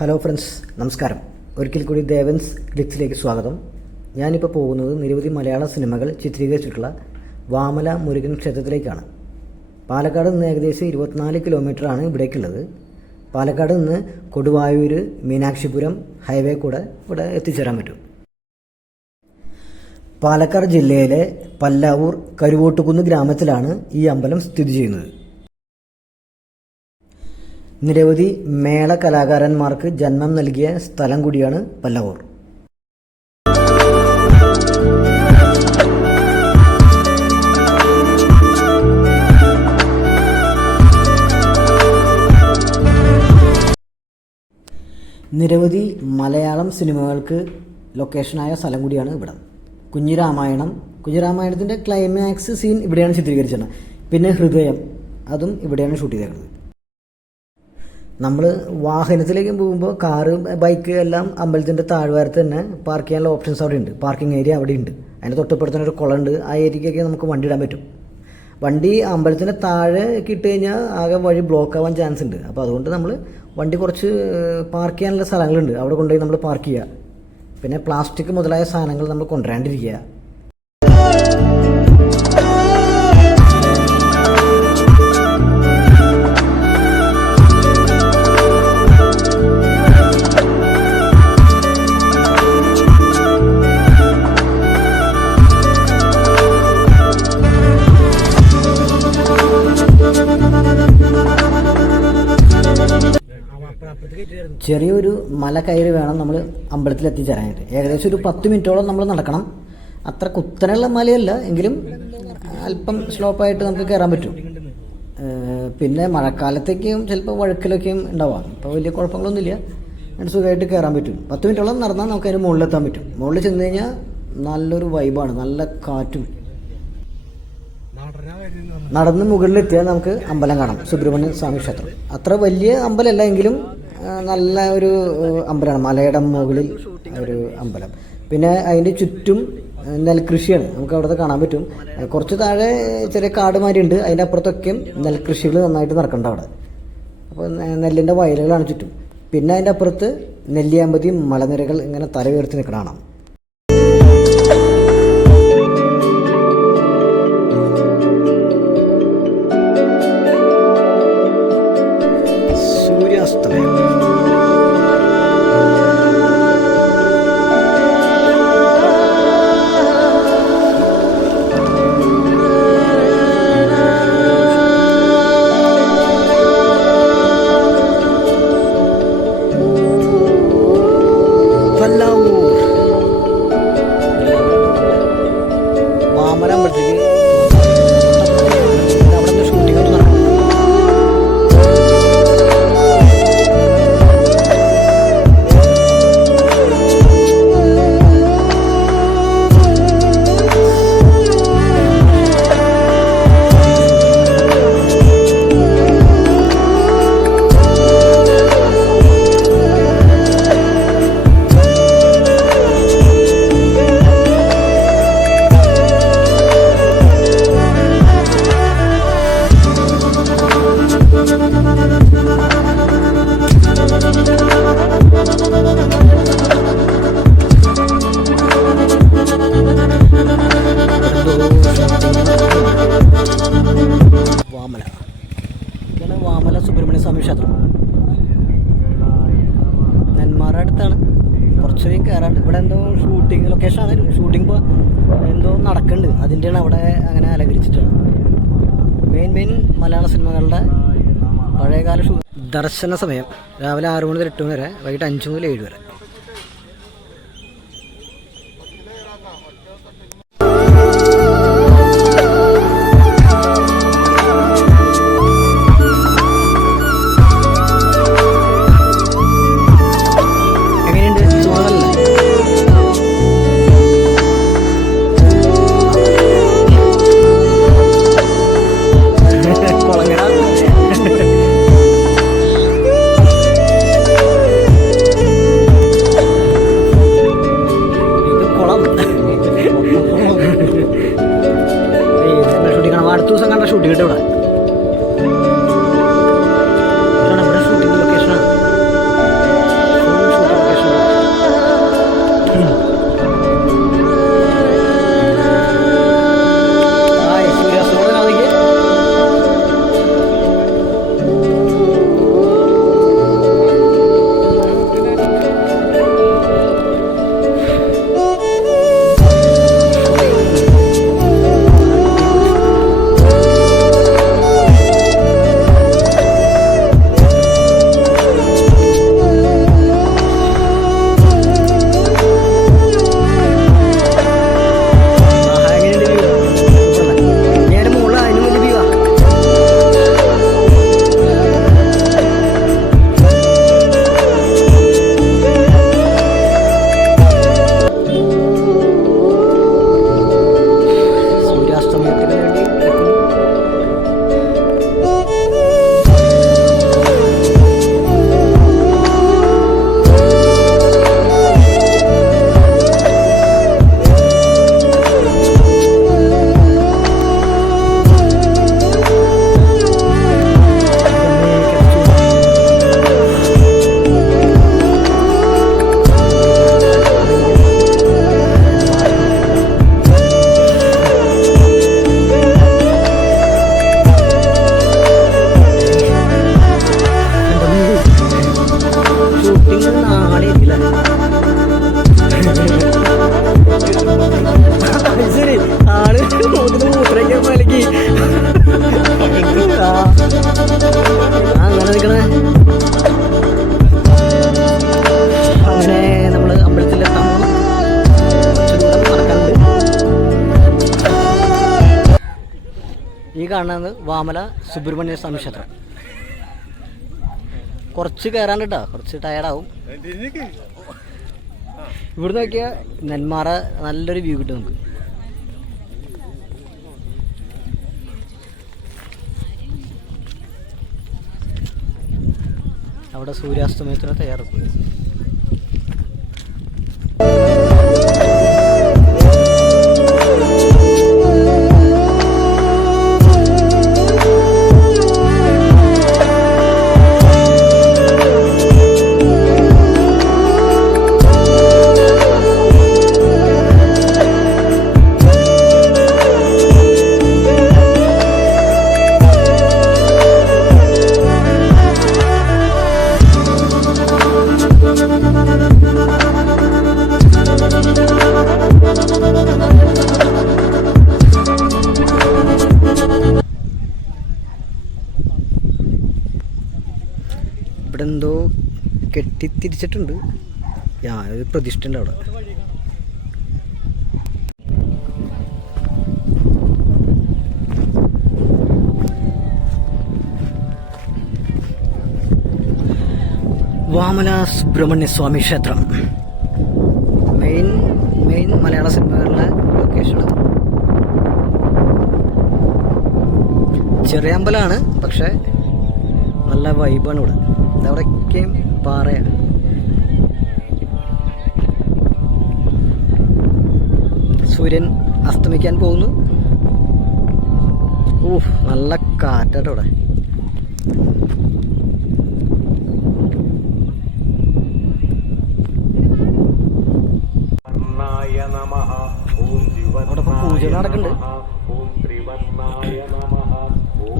Hello friends, നമസ്കാരം. ഒരിക്കൽ കൂടി ദേവൻസ് ഗ്ലിക്സിലേക്ക് സ്വാഗതം. ഞാനിപ്പോൾ പോകുന്നത് നിരവധി മലയാള സിനിമകൾ ചിത്രീകരിച്ചിട്ടുള്ള വാമല മുരുകൻ ക്ഷേത്രത്തിലേക്കാണ്. പാലക്കാട് നിന്ന് ഏകദേശം 24 കിലോമീറ്ററാണ് ഇവിടേക്കുള്ളത്. പാലക്കാട് നിന്ന് കൊടുവായൂർ, മീനാക്ഷിപുരം ഹൈവേ കൂടെ ഇവിടെ എത്തിച്ചേരാൻ പറ്റും. പാലക്കാട് ജില്ലയിലെ പല്ലാവൂർ കരുവോട്ടുകുന്ന് ഗ്രാമത്തിലാണ് ഈ അമ്പലം സ്ഥിതി ചെയ്യുന്നത്. നിരവധി മേള കലാകാരന്മാർക്ക് ജന്മം നൽകിയ സ്ഥലം കൂടിയാണ് പല്ലാവൂർ. നിരവധി മലയാളം സിനിമകൾക്ക് ലൊക്കേഷനായ സ്ഥലം കൂടിയാണ് ഇവിടെ. കുഞ്ഞിരാമായണത്തിൻ്റെ ക്ലൈമാക്സ് സീൻ ഇവിടെയാണ് ചിത്രീകരിച്ചത്. പിന്നെ ഹൃദയം, അതും ഇവിടെയാണ് ഷൂട്ട് ചെയ്തേക്കുന്നത്. നമ്മൾ വാഹനത്തിലേക്ക് പോകുമ്പോൾ കാറ്, ബൈക്ക് എല്ലാം അമ്പലത്തിൻ്റെ താഴ്വാരത്ത് തന്നെ പാർക്ക് ചെയ്യാനുള്ള ഓപ്ഷൻസ് അവിടെ ഉണ്ട്. പാർക്കിംഗ് ഏരിയ അവിടെ ഉണ്ട്. അതിൻ്റെ തൊട്ടപ്പുറത്തന്നെ ഒരു കുളമുണ്ട്. ആ ഏരിയയ്ക്കൊക്കെ നമുക്ക് വണ്ടി ഇടാൻ പറ്റും. വണ്ടി അമ്പലത്തിൻ്റെ താഴെ ഇട്ട് കഴിഞ്ഞാൽ ആകെ വഴി ബ്ലോക്ക് ആവാൻ ചാൻസ് ഉണ്ട്. അപ്പോൾ അതുകൊണ്ട് നമ്മൾ വണ്ടി കുറച്ച് പാർക്ക് ചെയ്യാനുള്ള സ്ഥലങ്ങളുണ്ട്, അവിടെ കൊണ്ടുപോയി നമ്മൾ പാർക്ക് ചെയ്യുക. പിന്നെ പ്ലാസ്റ്റിക് മുതലായ സാധനങ്ങൾ നമ്മൾ കൊണ്ടുവരാണ്ടിരിക്കുക. ചെറിയൊരു മല കയറി വേണം നമ്മൾ അമ്പലത്തിൽ എത്തിച്ചേരാനായിട്ട്. ഏകദേശം ഒരു 10 മിനിറ്റോളം നമ്മൾ നടക്കണം. അത്ര കുത്തനെയുള്ള മലയല്ല, എങ്കിലും അല്പം സ്ലോപ്പായിട്ട് നമുക്ക് കയറാൻ പറ്റും. പിന്നെ മഴക്കാലത്തേക്കും ചിലപ്പോൾ വഴുക്കലൊക്കെയും ഉണ്ടാവാം. ഇപ്പോൾ വലിയ കുഴപ്പങ്ങളൊന്നുമില്ല, സുഖമായിട്ട് കയറാൻ പറ്റും. 10 മിനിറ്റോളം നടന്നാൽ നമുക്ക് അതിന് മുകളിലെത്താൻ പറ്റും. മുകളിൽ ചെന്ന് കഴിഞ്ഞാൽ നല്ലൊരു വൈബാണ്, നല്ല കാറ്റും. നടന്ന് മുകളിലെത്തിയാൽ നമുക്ക് അമ്പലം കാണാം, സുബ്രഹ്മണ്യ സ്വാമി ക്ഷേത്രം. അത്ര വലിയ അമ്പലമല്ല, എങ്കിലും നല്ല ഒരു അമ്പലമാണ്, മലയുടെ മുകളിൽ ഒരു അമ്പലം. പിന്നെ അതിൻ്റെ ചുറ്റും നെൽകൃഷിയാണ്, നമുക്ക് അവിടുത്തെ കാണാൻ പറ്റും. കുറച്ച് താഴെ ചെറിയ കാടുമാരിയുണ്ട്, അതിൻ്റെ അപ്പുറത്തൊക്കെയും നെൽകൃഷികൾ നന്നായിട്ട് നടക്കുന്നുണ്ട് അവിടെ. അപ്പോൾ നെല്ലിൻ്റെ വയലുകളാണ് ചുറ്റും. പിന്നെ അതിൻ്റെ അപ്പുറത്ത് നെല്ലിയാമ്പതി മലനിരകൾ ഇങ്ങനെ തല ഉയർത്തി നിൽക്കണം. സൂര്യാസ്തമയം പല്ലാവൂർ വാമലമ്പലത്തേക്ക് അവിടെ ഷൂട്ടിംഗ് ഒക്കെ നടക്കും. വാമല സുബ്രഹ്മണ്യ സ്വാമി ക്ഷേത്രം നെന്മാറ അടുത്താണ്. കുറച്ചധികം കയറാണ്ട്. ഇവിടെ എന്തോ ഷൂട്ടിംഗ് ലൊക്കേഷനാണ്. ഷൂട്ടിംഗ് എന്തോ നടക്കുന്നുണ്ട്, അതിൻ്റെയാണ് അവിടെ അങ്ങനെ അലങ്കരിച്ചിട്ടാണ്. മെയിൻ മലയാള സിനിമകളുടെ പഴയകാല ദർശന സമയം രാവിലെ 6 മണി മുതൽ 8 മണി വരെ, വൈകിട്ട് 5 മുതൽ 7 വരെ. കാണുന്നത് വാമല സുബ്രഹ്മണ്യ സ്വാമി ക്ഷേത്രം. കുറച്ച് കയറാണ്ട് കേട്ടോ, കുറച്ച് ടയർഡാവും. ഇവിടെ നോക്കിയാൽ നെന്മാറ നല്ലൊരു വ്യൂ കിട്ടും നമുക്ക്. അവിടെ സൂര്യാസ്തമയത്തിന് തയ്യാറെടുക്കും. ഇവിടെ എന്തോ കെട്ടിത്തിരിച്ചിട്ടുണ്ട്. ഒരു പ്രതിഷ്ഠ ഉണ്ട് അവിടെ. വാമല സുബ്രഹ്മണ്യ സ്വാമി ക്ഷേത്രം മെയിൻ മലയാള സിനിമകളിലെ ലൊക്കേഷൻ. ചെറിയ അമ്പലമാണ്, പക്ഷെ നല്ല വൈബാണ് ഇവിടെ. അവിടെയൊക്കെയും പാറയാണ്. സൂര്യൻ അസ്തമിക്കാൻ പോകുന്നു. നല്ല കാറ്റാട്ടോ ഇവിടെ. അവിടെ ഇപ്പം പൂജ നടക്കുന്നുണ്ട്.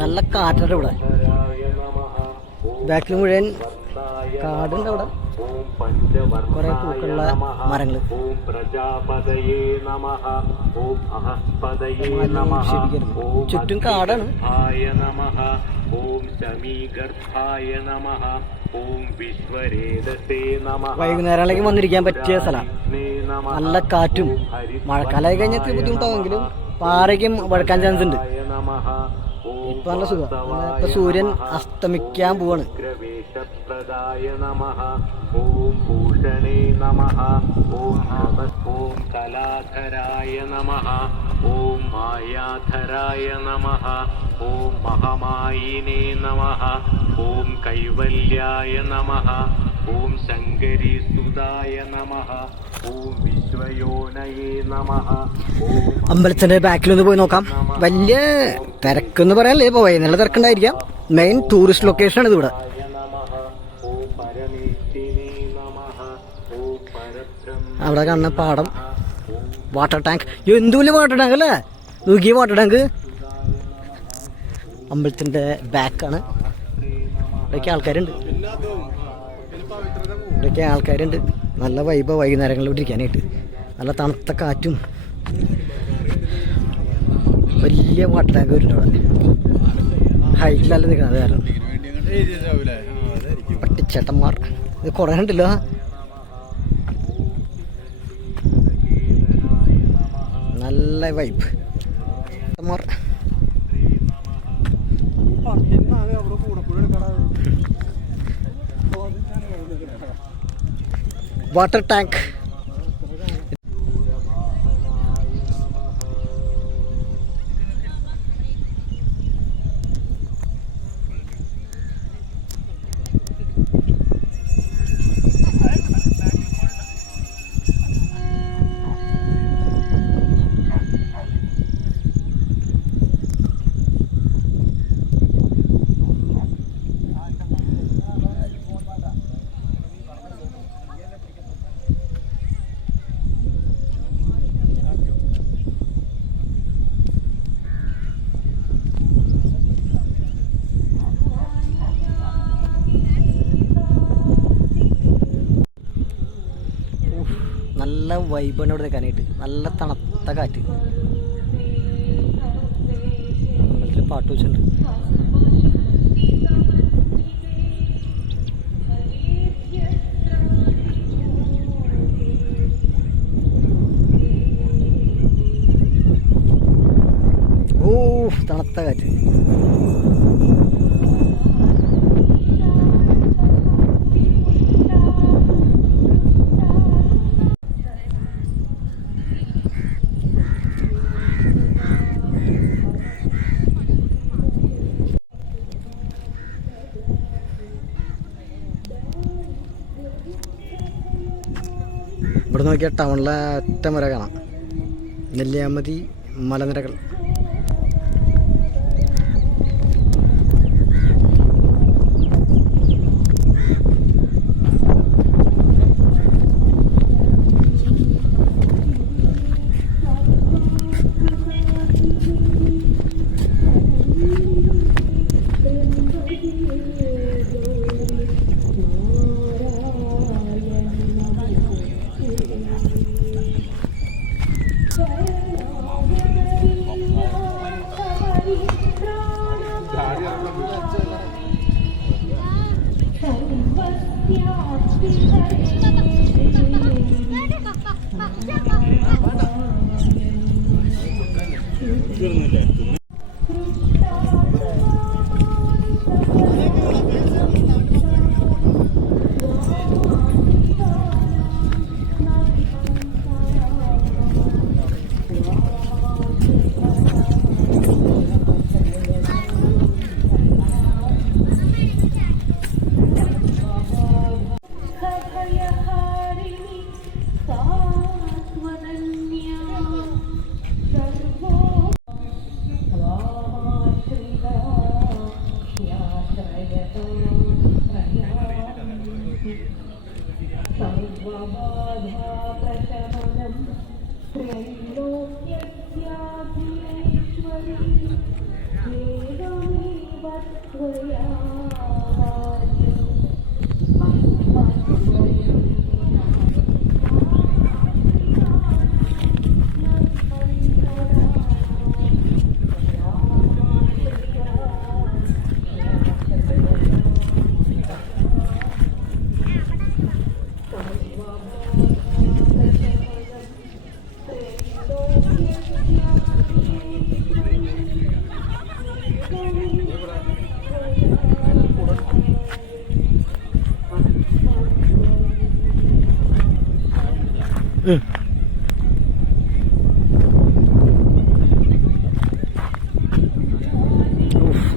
നല്ല കാറ്റാട്ടോ ഇവിടെ. ബാക്കിൽ മുഴുവൻ കാടുണ്ട്. അവിടെ കുറെ പൂക്കളുള്ള മരങ്ങൾ. ചുറ്റും കാടാണ്. വൈകുന്നേരങ്ങളിലേക്ക് വന്നിരിക്കാൻ പറ്റിയ സ്ഥലം. നല്ല കാറ്റും. മഴക്കാലമായി കഴിഞ്ഞാൽ ബുദ്ധിമുട്ടാവുമെങ്കിലും പാറയ്ക്കും വഴക്കാൻ ചാൻസ് ഉണ്ട്. ഇപ്പൊ നല്ല സുഖം. ഇപ്പൊ സൂര്യൻ അസ്തമിക്കാൻ പോവാണ്. ഓം ഭൂഷണേ നമഃ. ഓം ഓം കലാധരായ നമഃ. ഓം മായാധരായ നമഃ. ഓം മഹാമായിനേ നമഃ. ഓം കൈവല്യായ നമഃ. ഓം ശങ്കരി സുതായ നമഃ. ഓം വിശ്വയോനയേ നമഃ. അമ്പലത്തിന്റെ ബാക്കിലൊന്ന് പോയി നോക്കാം. വലിയ തിരക്കെന്ന് പറയാനല്ലേ, പോയി നല്ല തിരക്കുണ്ടായിരിക്കാം. മെയിൻ ടൂറിസ്റ്റ് ലൊക്കേഷനാണ് ഇത്. ഇവിടെ അവിടെ കാണുന്ന പാടം, വാട്ടർ ടാങ്ക്. എന്ത് വലിയ വാട്ടർ ടാങ്ക് അല്ലേ, നോക്കിയ വാട്ടർ ടാങ്ക്. അമ്പലത്തിന്റെ ബാക്കാണ്. ഇവിടെയൊക്കെ ആൾക്കാരുണ്ട്. നല്ല വൈബ് വൈകുന്നേരങ്ങളിൽ ഇവിടെ ഇരിക്കാനായിട്ട്. നല്ല തണുത്ത കാറ്റും. വലിയ വാട്ടർ ടാങ്ക് വരുന്നുണ്ട് അവിടെ. ഹൈറ്റിലല്ല നിൽക്കുന്നത് കാരണം. പട്ടിച്ചേട്ടന്മാർ ഇത് കുറേ ഉണ്ടല്ലോ. നല്ല വൈബ്. Water tank. നല്ല വൈബാണ് ഇവിടെ നിൽക്കാനായിട്ട്. നല്ല തണുത്ത കാറ്റ്. പാട്ട് വെച്ചിട്ടുണ്ട്. തണുത്ത കാറ്റ്. ഇവിടെ നോക്കിയാൽ ടൗണിലെ അറ്റം വരെ കാണാം നെല്ലിയാമ്പതി മലനിരകൾ.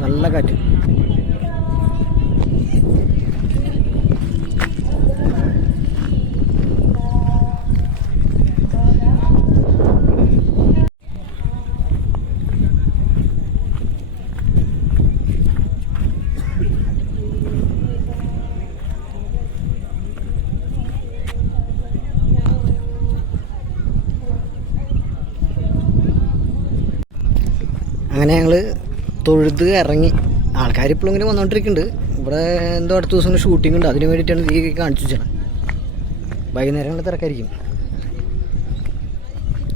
നല്ല കാറ്റ്. അങ്ങനെ ഞങ്ങൾ തൊഴുത് ഇറങ്ങി. ആൾക്കാർ ഇപ്പോഴും ഇങ്ങനെ വന്നുകൊണ്ടിരിക്കുന്നുണ്ട്. ഇവിടെ എന്തോ അടുത്ത ദിവസം ഷൂട്ടിംഗ് ഉണ്ട്, അതിന് വേണ്ടിയിട്ടാണ് ഈ കാണിച്ചു വെച്ചത്. വൈകുന്നേരങ്ങളിൽ തിരക്കായിരിക്കും.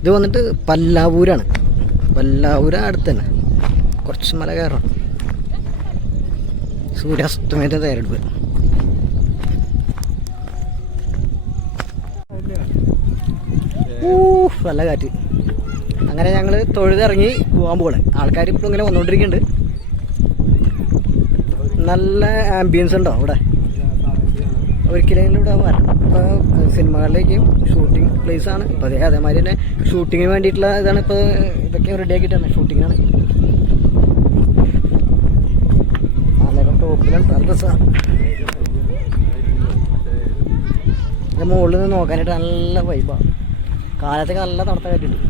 ഇത് വന്നിട്ട് പല്ലാവൂരാണ്. പല്ലാവൂര് അടുത്ത് തന്നെ, കുറച്ച് മല കയറണം. സൂര്യാസ്തമയത്തെ തയ്യാറെടുപ്പ്. നല്ല കാറ്റ്. അങ്ങനെ ഞങ്ങൾ തൊഴുതിറങ്ങി പോകാൻ പോകണേ. ആൾക്കാർ ഇപ്പോഴും ഇങ്ങനെ വന്നുകൊണ്ടിരിക്കുന്നുണ്ട്. നല്ല ആംബിയൻസ് ഉണ്ടോ ഇവിടെ? ഒരിക്കലെങ്കിലും ഇവിടെ വരണം. ഇപ്പോൾ സിനിമകളിലേക്കും ഷൂട്ടിംഗ് പ്ലേസാണ്. ഇപ്പോൾ അതേമാതിരി തന്നെ ഷൂട്ടിങ്ങിന് വേണ്ടിയിട്ടുള്ള ഇതാണ്. ഇപ്പോൾ ഇതൊക്കെ റെഡി ആക്കിയിട്ടാണ് ഷൂട്ടിങ്ങിനാണ്. നല്ല ടോപ്പിലാണ്, നല്ല രസമാണ്. ഇതിൻ്റെ മുകളിൽ നിന്ന് നോക്കാനായിട്ട് നല്ല വൈബാണ്. കാലത്തൊക്കെ നല്ല തണുത്ത കാറ്റുണ്ട്.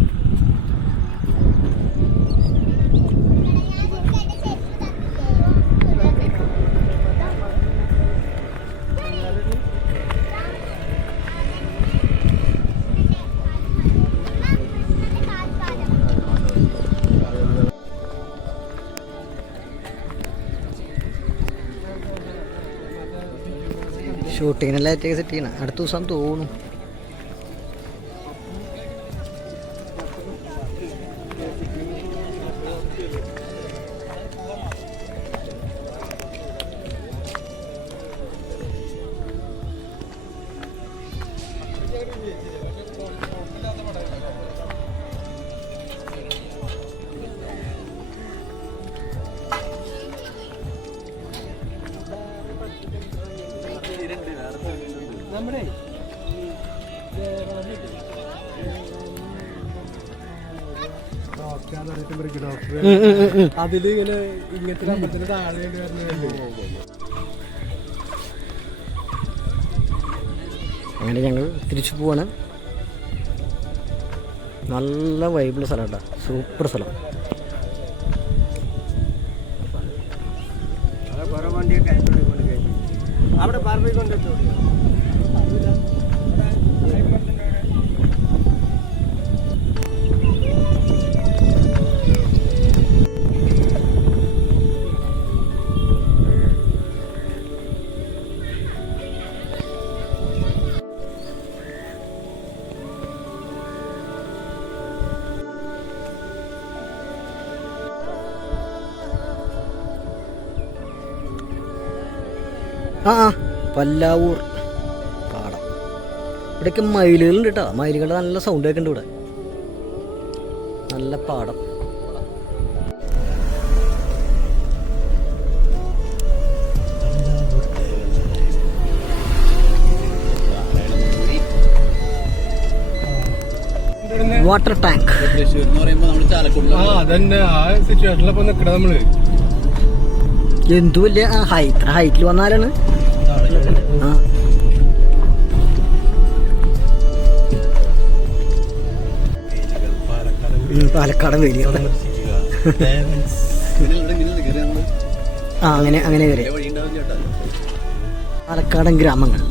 ഷൂട്ടിങ്ങിനെല്ലാം ഏറ്റവും സെറ്റ് ചെയ്യണം. അടുത്ത ദിവസം തോന്നും. അതിലിങ്ങനെ ഇങ്ങനത്തെ അമ്പലത്തിന് താഴെ അങ്ങനെ ഞങ്ങൾ തിരിച്ചു പോവാണ്. നല്ല വൈബിള് സ്ഥലം കേട്ടോ, സൂപ്പർ സ്ഥലം. അവിടെ പറമ്പിൽ കൊണ്ടിട്ടു. ആ പല്ലാവൂർ പാടം. ഇവിടെയൊക്കെ മയിലുകളുണ്ട് കേട്ടോ. മയിലുകളുടെ നല്ല സൗണ്ട് കേൾക്കുന്നുണ്ട് ഇവിടെ. നല്ല പാടം. Water tank. അതന്നെ ആ സിറ്റുവേഷനിലപ്പോ നിക്കണ നമ്മള്. എന്തു വലിയ ഹൈറ്റിൽ വന്നാലാണ്. ആ പാലക്കാട് വേലി. ആ അങ്ങനെ കയറി പാലക്കാടൻ ഗ്രാമങ്ങൾ.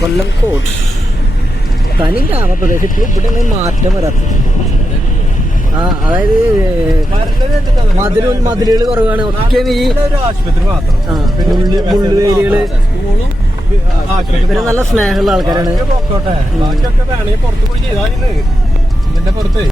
കൊല്ലം കോട്ട് തനി ഗ്രാമപ്രദേശത്തിൽ ഇവിടെ മാറ്റം വരാത്തത്. ആ അതായത് മതിലുകൾ കുറവാണ്. ഒക്കെ ഈ ആശുപത്രി മാത്രം. മുള്ളുവേലികള്. പിന്നെ നല്ല സ്നേഹമുള്ള ആൾക്കാരാണ്. ബാക്കിയൊക്കെ വേണമെങ്കിൽ പുറത്ത് പോയി ചെയ്താൽ ഇതിന്റെ പുറത്ത്